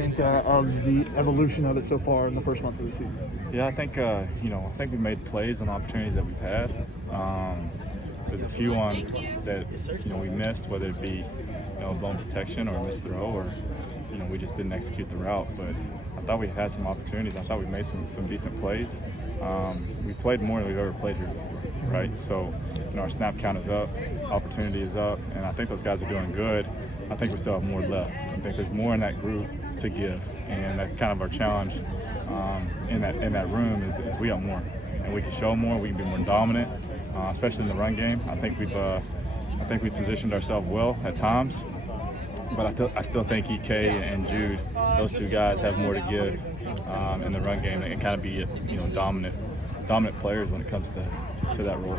think of the evolution of it so far in the first month of the season? Yeah, I think I think we made plays on opportunities that we've had. There's a few on that we missed, whether it be blown protection or missed throw, or we just didn't execute the route. But I thought we had some opportunities. I thought we made some decent plays. We played more than we've ever played here before, right? So our snap count is up, opportunity is up, and I think those guys are doing good. I think we still have more left. I think there's more in that group to give, and that's kind of our challenge in that room is we have more, and we can show more. We can be more dominant, especially in the run game. I think we've positioned ourselves well at times, but I still think EK and Jude, those two guys, have more to give in the run game. They can kind of be dominant players when it comes to that role.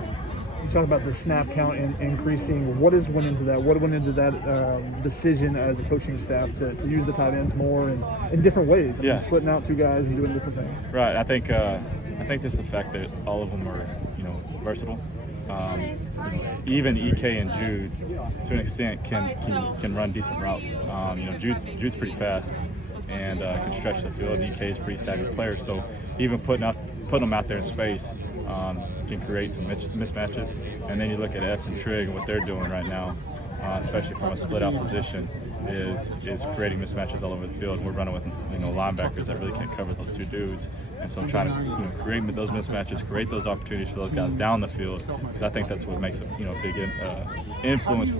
You talk about the snap count and increasing. What went into that? What went into that decision as a coaching staff to use the tight ends more and in different ways? Yeah. Splitting out two guys and doing different things. Right. I think just the fact that all of them are versatile. Even EK and Jude, to an extent, can run decent routes. Jude's pretty fast and can stretch the field. And EK is a pretty savvy player, so even putting them out there in space can create some mismatches. And then you look at Epps and Trigg and what they're doing right now, especially from a split-out position, is creating mismatches all over the field. We're running with linebackers that really can't cover those two dudes, and so I'm trying to create those mismatches, create those opportunities for those guys down the field, because I think that's what makes a big influence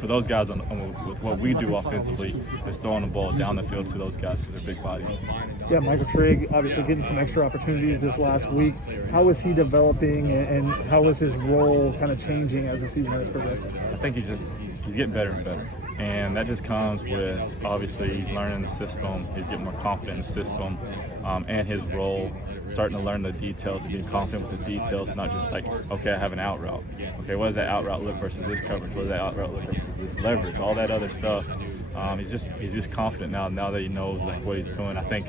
for those guys with what we do offensively, is throwing the ball down the field to those guys because they're big bodies. Yeah, Michael Trigg obviously getting some extra opportunities this last week. How is he developing, and how is his role kind of changing as the season has progressed? I think he's getting better and better. And that just comes with, obviously, he's learning the system, he's getting more confident in the system and his role, starting to learn the details and being confident with the details, not just like, okay, I have an out route. Okay, what does that out route look versus this coverage? What does that out route look versus this leverage? All that other stuff. He's just confident now that he knows what he's doing. I think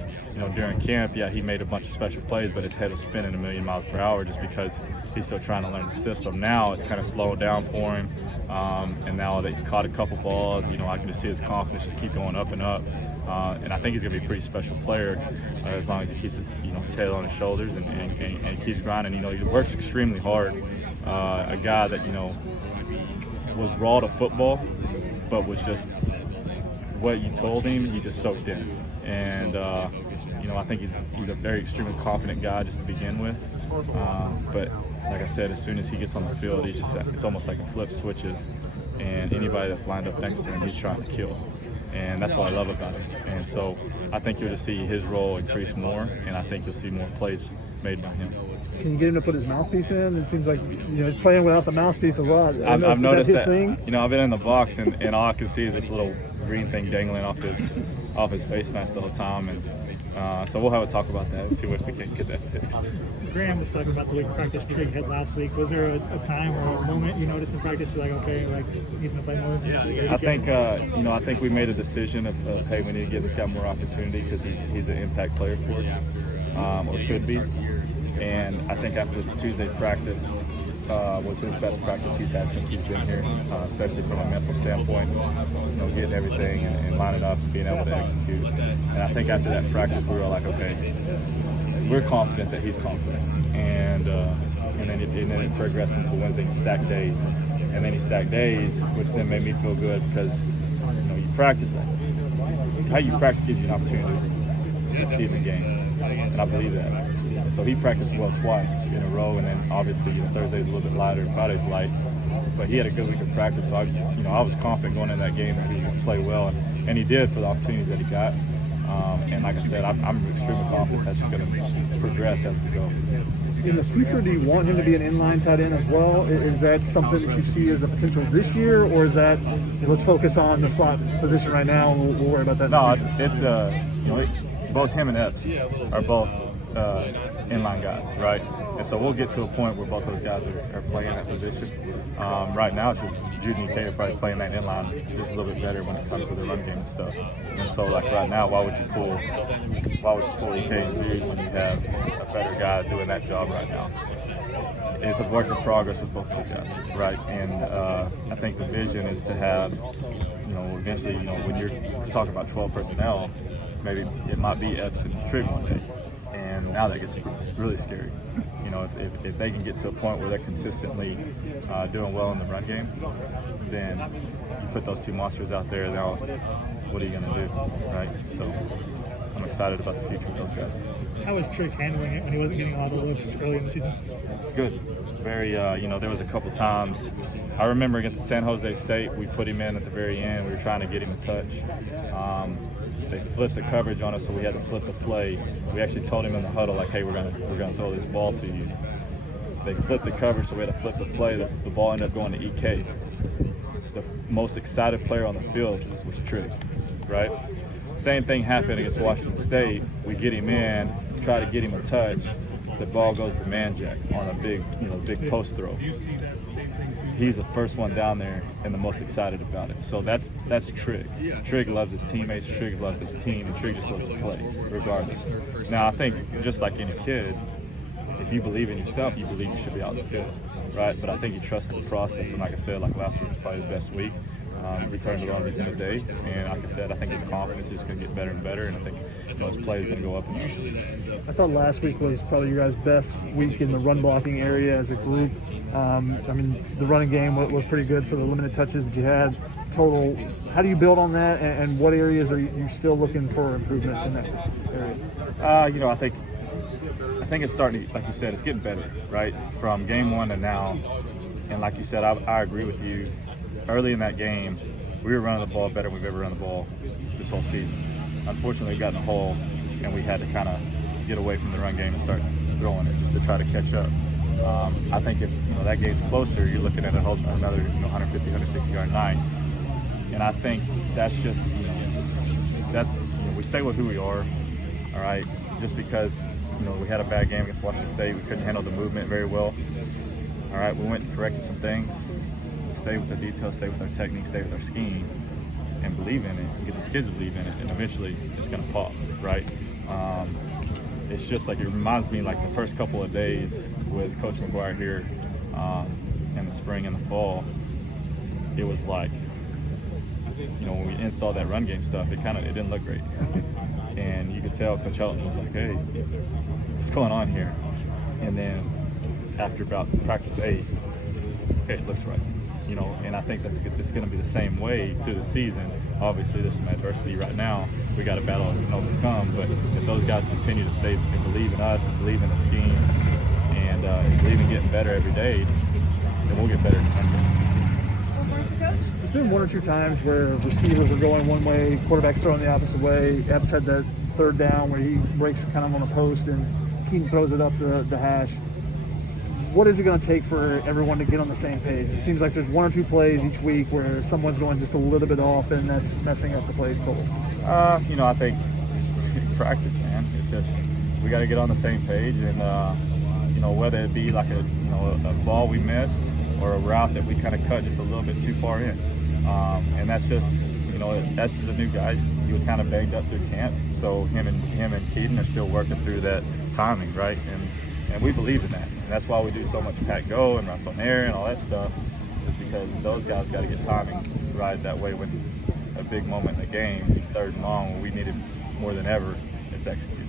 during camp, he made a bunch of special plays, but his head was spinning a million miles per hour just because he's still trying to learn the system. Now it's kind of slowed down for him, and now that he's caught a couple balls, I can just see his confidence just keep going up and up. And I think he's going to be a pretty special player as long as he keeps his head on his shoulders and keeps grinding. He works extremely hard. A guy that was raw to football, but was just what you told him, he just soaked in. And I think he's a very extremely confident guy just to begin with. But like I said, as soon as he gets on the field, it's almost like a flip switches, and anybody that's lined up next to him, he's trying to kill. And that's what I love about it. And so I think you'll just see his role increase more, and I think you'll see more plays made by him. Can you get him to put his mouthpiece in? It seems like he's playing without the mouthpiece a lot. I've noticed that. I've been in the box, and all I can see is this little green thing dangling off his face mask the whole time. And so we'll have a talk about that and see if we can get that fixed. Graham was talking about the week of practice Trigg had last week. Was there a time or a moment you noticed in practice you're like, okay, he's going to play more this week? I think we made a decision of hey, we need to give this guy more opportunity because he's an impact player for us, or could be. And I think after the Tuesday practice was his best practice he's had since he's been here, especially from a mental standpoint, getting everything and lining up and being able to execute. And I think after that practice, we were like, okay, we're confident that he's confident. And then it progressed into Wednesday stacked days. And then he stacked days, which then made me feel good because, you practice that. How you practice gives you an opportunity to succeed in the game. And I believe that. So he practiced well twice in a row, and then obviously Thursday's a little bit lighter, Friday's light. But he had a good week of practice, so I was confident going into that game that he was going to play well, and he did for the opportunities that he got. And like I said, I'm extremely confident that's just going to progress as we go. In the future, do you want him to be an inline tight end as well? Is that something that you see as a potential this year, or is that let's focus on the slot position right now and we'll worry about that? No, it's both him and Epps are both inline guys, right? And so we'll get to a point where both those guys are playing that position. Right now, it's just Jude and EK are probably playing that inline just a little bit better when it comes to the run game and stuff. And so, like right now, why would you pull EK and Jude when you have a better guy doing that job right now? It's a work in progress with both those guys, right? And I think the vision is to have, eventually, when you're talking about 12 personnel, maybe it might be Epps and Trig's day. And now that gets really scary. You know, if they can get to a point where they're consistently doing well in the run game, then you put those two monsters out there, now what are you going to do, right? So I'm excited about the future of those guys. How was Trig handling it when he wasn't getting a lot of looks early in the season? It's good. Very, you know, there was a couple times. I remember against San Jose State, we put him in at the very end. We were trying to get him a touch. They flipped the coverage on us, so we had to flip the play. We actually told him in the huddle, like, hey, we're gonna throw this ball to you. They flipped the coverage, so we had to flip the play. The ball ended up going to EK. The most excited player on the field was Trig, right? Same thing happened against Washington State. We get him in, try to get him a touch. The ball goes to man-jack on a big post throw. He's the first one down there and the most excited about it. So that's Trig. Trig loves his teammates, Trig loves his team, and Trig just loves to play, regardless. Now, I think just like any kid, if you believe in yourself, you believe you should be out in the field, right? But I think he trusted the process, and like I said, like last week was probably his best week. Returned it on the day, and like I said, I think his confidence is going to get better and better, and I think his play is going to go up and up. I thought last week was probably your guys' best week in the run blocking area as a group. I mean, the running game was pretty good for the limited touches that you had. Total, how do you build on that, and what areas are you still looking for improvement in that area? You know, I think it's starting to, like you said, it's getting better, right? From game one to now, and like you said, I agree with you. Early in that game, we were running the ball better than we've ever run the ball this whole season. Unfortunately, we got in a hole, and we had to kind of get away from the run game and start throwing it just to try to catch up. I think if that game's closer, you're looking at another 150, 160-yard night. And I think that's just we stay with who we are, all right. Just because we had a bad game against Washington State, we couldn't handle the movement very well. All right, we went and corrected some things. Stay with the details, stay with our technique, stay with our scheme, and believe in it, and get these kids to believe in it, and eventually it's going to pop, right? It's just like, it reminds me like the first couple of days with Coach McGuire here in the spring and the fall. It was like, when we installed that run game stuff, it didn't look great. And you could tell Coach Helton was like, hey, what's going on here? And then after about practice 8, okay, it looks right. And I think it's going to be the same way through the season. Obviously, there's some adversity right now. We got to battle and overcome. But if those guys continue to stay and believe in us, and believe in the scheme, and believe in getting better every day, then we'll get better in Sunday. There's been one or two times where receivers are going one way, quarterback's throwing the opposite way. Epps had that third down where he breaks kind of on a post and Keaton throws it up the hash. What is it going to take for everyone to get on the same page? It seems like there's one or two plays each week where someone's going just a little bit off, and that's messing up the play total. I think it's practice, man. It's just we got to get on the same page, and whether it be like a ball we missed or a route that we kind of cut just a little bit too far in, and that's just that's just the new guys. He was kind of banged up through camp, so him and Keaton are still working through that timing, right? And we believe in that. And that's why we do so much pat go and routes on air and all that stuff, is because those guys got to get timing right. That way, when a big moment in the game, 3rd and long, when we need it more than ever, it's executed.